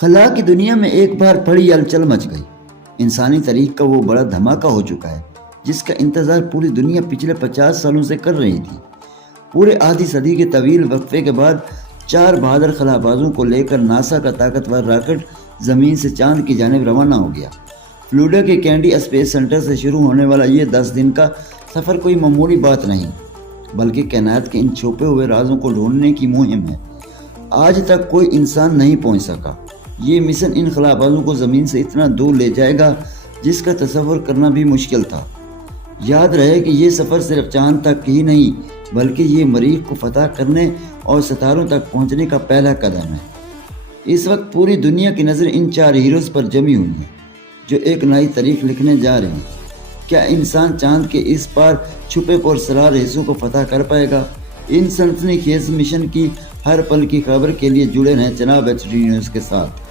خلا کی دنیا میں ایک بار بڑی ہلچل مچ گئی۔ انسانی تاریخ کا وہ بڑا دھماکہ ہو چکا ہے جس کا انتظار پوری دنیا پچھلے 50 سالوں سے کر رہی تھی۔ پورے آدھی صدی کے طویل وقفے کے بعد 4 بہادر خلا بازوں کو لے کر ناسا کا طاقتور راکٹ زمین سے چاند کی جانب روانہ ہو گیا۔ فلوریڈا کے کینیڈی اسپیس سینٹر سے شروع ہونے والا یہ 10 دن کا سفر کوئی معمولی بات نہیں، بلکہ کائنات کے ان چھپے ہوئے رازوں کو ڈھونڈنے کی مہم ہے۔ آج تک کوئی انسان نہیں پہنچ سکا۔ یہ مشن ان خلا بازوں کو زمین سے اتنا دور لے جائے گا جس کا تصور کرنا بھی مشکل تھا۔ یاد رہے کہ یہ سفر صرف چاند تک ہی نہیں بلکہ یہ مریخ کو فتح کرنے اور ستاروں تک پہنچنے کا پہلا قدم ہے۔ اس وقت پوری دنیا کی نظر ان 4 ہیروز پر جمی ہوئی ہے جو ایک نئی تاریخ لکھنے جا رہے ہیں۔ کیا انسان چاند کے اس پار چھپے پراسرار حصوں کو فتح کر پائے گا؟ ان سنسنی خیز مشن کی ہر پل کی خبر کے لیے جڑے رہیں جناب HD نیوز کے ساتھ۔